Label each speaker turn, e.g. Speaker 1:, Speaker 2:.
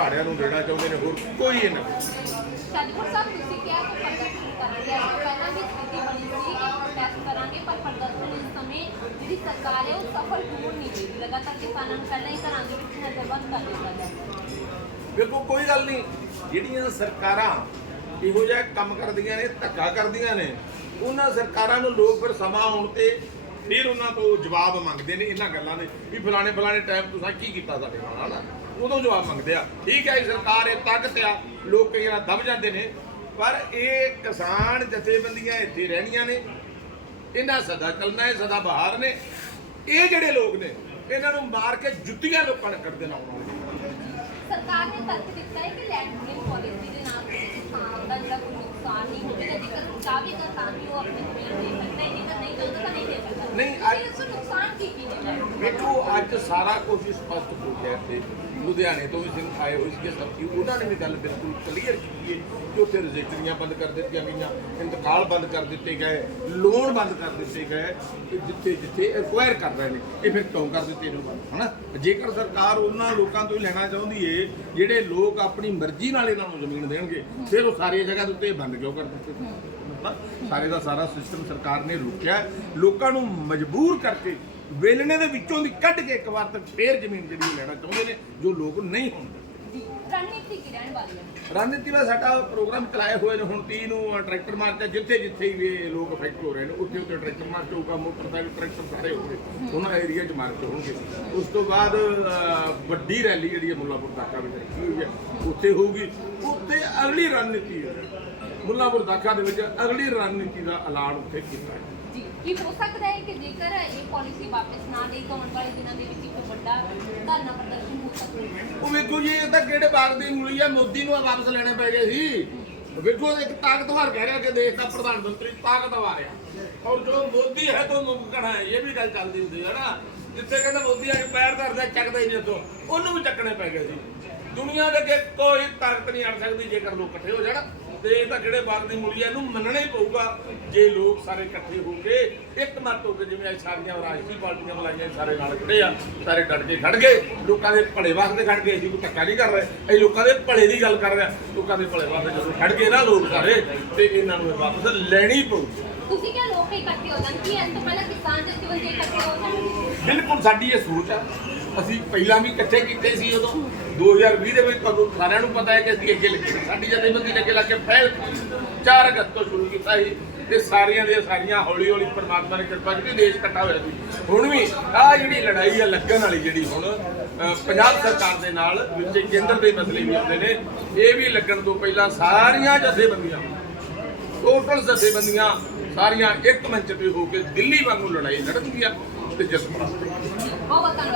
Speaker 1: ਅਖਾੜਿਆਂ ਨੂੰ ਦੇਣਾ ਚਾਹੁੰਦੇ ਨੇ ਹੋਰ ਕੋਈ ਇਹਨਾਂ
Speaker 2: ਸ਼ਾਦੀਪੁਰ ਸਾਹਿਬ ਤੁਸੀਂ ਕਿਹਾ ਕਿ ਪ੍ਰਦਰਸ਼ਨ ਕਰਾਂਗੇ ਅਸੀਂ ਪਹਿਲਾਂ ਵੀ ਸਥਿਤੀ ਬਣੀ ਸੀ ਕਿ ਪ੍ਰੋਟੈਸਟ ਕਰਾਂਗੇ ਪਰ ਪ੍ਰਦਰਸ਼ਨ ਇਸ ਸਮੇਂ ਜਿਹੜੀ ਸਰਕਾਰ ਹੈ ਉਹ ਸਫਲ ਹੋਣ ਨਹੀਂ ਰਹੀ ਲਗਾਤਾਰ ਕਿਸਾਨਾਂ ਨੂੰ ਪਹਿਲਾਂ ਹੀ ਘਰਾਂ ਦੇ ਵਿੱਚ ਨਜ਼ਰਬੰਦ ਕਰ ਦਿੱਤਾ ਗਿਆ।
Speaker 1: ਵੇਖੋ ਕੋਈ ਗੱਲ ਨਹੀਂ। ਜਿਹੜੀਆਂ ਸਰਕਾਰਾਂ ਇਹੋ ਜਿਹਾ ਕੰਮ ਕਰਦੀਆਂ ਨੇ ਧੱਕਾ ਕਰਦੀਆਂ ਨੇ ਉਹਨਾਂ ਸਰਕਾਰਾਂ ਨੂੰ ਲੋਕ ਫਿਰ ਸਮਾਂ ਆਉਣ ਤੇ ਫਿਰ ਉਹਨਾਂ ਤੋਂ ਜਵਾਬ ਮੰਗਦੇ ਨੇ ਇਹਨਾਂ ਗੱਲਾਂ ਦੇ ਵੀ ਫਲਾਣੇ ਫਲਾਣੇ ਟਾਈਮ ਤੁਸੀਂ ਕੀ ਕੀਤਾ ਸਾਡੇ ਨਾਲ, ਹਨਾ? ਉਦੋਂ ਜਵਾਬ ਮੰਗਦੇ ਆ। ਠੀਕ ਹੈ ਸਰਕਾਰ ਇਹ ਤਾਕਤ ਆ, ਲੋਕ ਕਈ ਵਾਰ ਦਬ ਜਾਂਦੇ ਨੇ, ਪਰ ਇਹ ਕਿਸਾਨ ਜਥੇਬੰਦੀਆਂ ਇੱਥੇ ਰਹਿਣੀਆਂ ਨੇ। ਇਹਨਾਂ ਸਦਾ ਚੱਲਣਾ ਹੈ ਸਦਾ ਬਹਾਰ ਨੇ। ਇਹ ਜਿਹੜੇ ਲੋਕ ਨੇ, ਇਹਨਾਂ ਨੂੰ ਮਾਰ ਕੇ ਜੁੱਤੀਆਂ ਲੋਕਾਂ ਨੇ ਕੱਢ ਦੇਣਾ ਉਹਨਾਂ ਨੇ।
Speaker 2: ਸਰਕਾਰ ਨੇ ਤੱਥ ਦਿੱਤਾ ਹੈ ਕਿ ਲੈਂਡ ਪੂਲਿੰਗ ਪਾਲਿਸੀ ਦੇ ਨਾਲ ਕਿਸਾਨ ਦਾ ਜਿਹੜਾ ਨੁਕਸਾਨ ਨਹੀਂ ਹੋਵੇਗਾ ਜੇਕਰ ਚਾਹੇਗਾ ਤਾਂ ਵੀ ਉਹ ਆਪਣੀ ਜ਼ਮੀਨ ਦੇ ਸਕਦਾ ਹੈ ਜੇਕਰ ਨਹੀਂ ਚਾਹੁੰਦਾ ਤਾਂ ਨਹੀਂ ਦੇ ਸਕਦਾ
Speaker 1: ਨਹੀਂ, ਅੱਜ-
Speaker 2: ਨੁਕਸਾਨ ਕੀ ਕੀ ਨੇ
Speaker 1: ਵੇਖੋ ਅੱਜ ਸਾਰਾ ਕੁਝ ਸਪਸ਼ਟ ਹੋ ਗਿਆ ਤੇ ਲੁਧਿਆਣੇ ਤੋਂ ਵੀ ਸਿੰਘ ਆਏ ਹੋਏ ਸੀਗੇ ਸਾਥੀ ਉਹਨਾਂ ਨੇ ਵੀ ਗੱਲ ਬਿਲਕੁਲ ਕਲੀਅਰ ਕੀਤੀ ਹੈ ਕਿ ਉੱਥੇ ਰਜਿਸਟਰੀਆਂ ਬੰਦ ਕਰ ਦਿੱਤੀਆਂ ਗਈਆਂ ਇੰਤਕਾਲ ਬੰਦ ਕਰ ਦਿੱਤੇ ਗਏ ਲੋਨ ਬੰਦ ਕਰ ਦਿੱਤੇ ਗਏ ਤੇ ਜਿੱਥੇ ਜਿੱਥੇ ਐਕਵਾਇਰ ਕਰ ਰਹੇ ਨੇ ਇਹ ਫਿਰ ਕਿਉਂ ਕਰ ਦਿੱਤੇ ਇਹਨੂੰ ਬੰਦ ਹਨਾ? ਜੇਕਰ ਸਰਕਾਰ ਉਹਨਾਂ ਲੋਕਾਂ ਤੋਂ ਹੀ ਲੈਣਾ ਚਾਹੁੰਦੀ ਏ ਜਿਹੜੇ ਲੋਕ ਆਪਣੀ ਮਰਜ਼ੀ ਨਾਲ ਇਹਨਾਂ ਨੂੰ ਜ਼ਮੀਨ ਦੇਣਗੇ ਫਿਰ ਉਹ ਸਾਰੀ ਜਗ੍ਹਾ ਦੇ ਉੱਤੇ ਬੰਦ ਕਿਉਂ ਕਰ ਦਿੱਤੇ? ਹਨਾ? ਸਾਰੇ ਦਾ ਸਾਰਾ ਸਿਸਟਮ ਸਰਕਾਰ ਨੇ ਰੋਕਿਆ ਲੋਕਾਂ ਨੂੰ ਮਜਬੂਰ ਕਰਕੇ ਵੇਲਣੇ ਦੇ ਵਿੱਚੋਂ ਦੀ ਕੱਢ ਕੇ ਇੱਕ ਵਾਰ ਤਾਂ ਫੇਰ ਜ਼ਮੀਨ ਜਿਹੜੀ ਉਹ ਲੈਣਾ ਚਾਹੁੰਦੇ ਨੇ, ਜੋ ਲੋਕ ਨਹੀਂ ਹੁੰਦੇ
Speaker 2: ਰਣਨੀਤੀ ਕੀ ਰਹਿਣ ਵਾਲੀ ਹੈ?
Speaker 1: ਰਣਨੀਤੀ ਦਾ ਸਾਡਾ ਪ੍ਰੋਗਰਾਮ ਚਲਾਏ ਹੋਏ ਨੇ ਹੁਣ 30 ਨੂੰ ਟਰੈਕਟਰ ਮਾਰਚ ਜਿੱਥੇ ਜਿੱਥੇ ਵੀ ਇਹ ਲੋਕ ਅਫੈਕਟ ਹੋ ਰਹੇ ਨੇ ਉੱਥੇ ਉੱਥੇ ਟਰੈਕਟਰ ਮਾਰਚ ਹੋਊਗਾ ਮੋਟਰਸਾਈਕਲ ਟਰੈਕਟਰ ਸਾਰੇ ਹੋਣਗੇ ਉਹਨਾਂ ਏਰੀਆ 'ਚ ਮਾਰਚ ਹੋਣਗੇ। ਉਸ ਤੋਂ ਬਾਅਦ ਵੱਡੀ ਰੈਲੀ ਜਿਹੜੀ ਹੈ ਮੁੱਲਾਪੁਰ ਦਾਖਾ ਵਿੱਚ ਰੱਖੀ ਹੋਈ ਹੈ। ਉੱਥੇ ਹੋਊਗੀ। ਉੱਥੇ ਅਗਲੀ ਰਣਨੀਤੀ ਹੈ। ਮੁੱਲਾਪੁਰ ਦਾਖਾ ਦੇ ਵਿੱਚ ਅਗਲੀ ਰਣਨੀਤੀ ਦਾ ਐਲਾਨ ਉੱਥੇ ਕੀਤਾ ਹੈ।
Speaker 2: ਜੀ ਕੀ ਹੋ ਸਕਦਾ ਹੈ ਕਿ ਜੇਕਰ ਇਹ ਪਾਲਿਸੀ ਵਾਪਸ ਨਾ ਦੇ ਤਾਂ ਆਉਣ ਵਾਲੇ ਦਿਨਾਂ ਦੇ ਵਿੱਚ ਵੱਡਾ ਧਰਨਾ ਪ੍ਰਦਰਸ਼ਨ ਹੋ ਸਕਦਾ ਹੈ
Speaker 1: ਉਹ ਵੇਖੋ ਜੀ, ਇਹ ਤਾਂ ਕਿਹੜੇ ਬਾਗ ਦੀ ਉਂਗਲੀ ਆ? ਮੋਦੀ ਨੂੰ ਵਾਪਸ ਲੈਣੇ ਪੈ ਗਏ ਸੀ। ਵੇਖੋ, ਇੱਕ ਤਾਕਤਵਰ ਕਹਿ ਰਿਹਾ ਕਿ ਦੇਸ਼ ਦਾ ਪ੍ਰਧਾਨ ਮੰਤਰੀ ਤਾਕਤਵਰ ਆ। ਔਰ ਜੋ ਮੋਦੀ ਹੈ ਤੋਂ ਮੁਮਕਨ ਹੈ, ਇਹ ਵੀ ਗੱਲ ਚੱਲਦੀ ਹੁੰਦੀ ਹੈ ਨਾ। ਜਿੱਥੇ ਕਹਿੰਦਾ ਮੋਦੀ ਆ ਕੇ ਪੈਰ ਧਰਦਾ, ਚੱਕਦਾ ਹੀ ਨਹੀਂ ਤੋਂ ਉਹਨੂੰ ਵੀ ਚੱਕਣੇ ਪੈ ਗਏ ਸੀ। ਦੁਨੀਆ ਦੇ ਅੱਗੇ ਕੋਈ ਤਾਕਤ ਨਹੀਂ ਅੜ ਸਕਦੀ ਜੇਕਰ ਲੋਕ ਇਕੱਠੇ ਹੋ ਜਾਣ। ਤੇ ਇਹ ਤਾਂ ਕਿਹੜੇ ਬਾਗ ਦੀ ਆ ਇਹਨੂੰ ਮੰਨਣਾ ਹੀ ਪਊਗਾ ਜੇ ਲੋਕ ਸਾਰੇ ਇਕੱਠੇ ਹੋ ਕੇ ਇੱਕ ਮਤ ਹੋ ਕੇ ਜਿਵੇਂ ਅੱਜ ਸਾਰੀਆਂ ਰਾਜਸੀ ਪਾਰਟੀਆਂ ਬੁਲਾਈਆਂ ਸਾਰੇ ਨਾਲ ਖੜੇ ਆ ਸਾਰੇ ਡਟ ਕੇ ਖੜ ਗਏ ਲੋਕਾਂ ਦੇ ਭਲੇ ਵਾਸਤੇ ਖੜ ਗਏ ਅਸੀਂ ਕੋਈ ਧੱਕਾ ਨਹੀਂ ਕਰ ਰਹੇ ਅਸੀਂ ਲੋਕਾਂ ਦੇ ਭਲੇ ਦੀ ਗੱਲ ਕਰ ਰਹੇ ਲੋਕਾਂ ਦੇ ਭਲੇ ਵਾਸਤੇ ਜਦੋਂ ਖੜ ਗਏ ਨਾ ਲੋਕ ਸਾਰੇ ਤੇ ਇਹਨਾਂ ਨੂੰ ਵਾਪਸ ਲੈਣੀ ਪਊ
Speaker 2: ਤੁਸੀਂ ਕਿਹਾ ਲੋਕ ਇਕੱਠੇ ਹੋ ਜਾਣ ਕੀ ਇਸ ਤੋਂ ਪਹਿਲਾਂ ਕਿਸਾਨ ਜਥੇਬੰਦੀ ਇਕੱਠੇ ਹੋ ਜਾਣ?
Speaker 1: ਬਿਲਕੁਲ ਸਾਡੀ ਇਹ ਸੋਚ ਆ ਅਸੀਂ ਪਹਿਲਾਂ ਵੀ ਇਕੱਠੇ ਕੀਤੇ ਸੀ ਉਦੋਂ 2020 ਦੇ ਵਿੱਚ ਤੁਹਾਨੂੰ ਸਾਰਿਆਂ ਨੂੰ ਪਤਾ ਹੈ ਕਿ ਅਸੀਂ ਅੱਗੇ ਲੱਗੇ ਸਾਡੀ ਜਥੇਬੰਦੀ ਨੇ ਅੱਗੇ ਲੱਗ ਕੇ ਪਹਿਲ 4 ਅਗਸਤ ਤੋਂ ਸ਼ੁਰੂ ਕੀਤਾ ਸੀ ਤੇ ਸਾਰੀਆਂ ਦੀਆਂ ਸਾਰੀਆਂ ਹੌਲੀ ਹੌਲੀ ਪਰਮਾਤਮਾ ਨੇ ਕਿਰਪਾ ਕੀਤੀ, ਦੇਸ਼ ਇਕੱਠਾ ਹੋਇਆ ਸੀ। ਹੁਣ ਵੀ ਆ ਜਿਹੜੀ ਲੜਾਈ ਆ ਲੱਗਣ ਵਾਲੀ ਜਿਹੜੀ ਹੁਣ ਪੰਜਾਬ ਸਰਕਾਰ ਦੇ ਨਾਲ ਵਿੱਚ ਕੇਂਦਰ ਦੇ ਮਸਲੇ ਵੀ ਆਉਂਦੇ ਨੇ, ਇਹ ਵੀ ਲੱਗਣ ਤੋਂ ਪਹਿਲਾਂ ਸਾਰੀਆਂ ਜਥੇਬੰਦੀਆਂ, ਟੋਟਲ ਜਥੇਬੰਦੀਆਂ ਸਾਰੀਆਂ ਇੱਕ ਮੰਚ ਤੇ ਹੋ ਕੇ ਦਿੱਲੀ ਵਾਂਗੂ ਲੜਾਈ ਲੜਨਗੀਆਂ ਤੇ ਜਿੱਤ
Speaker 2: ਬਹੁਤ ਬਹੁਤ ਧੰਨਵਾਦ।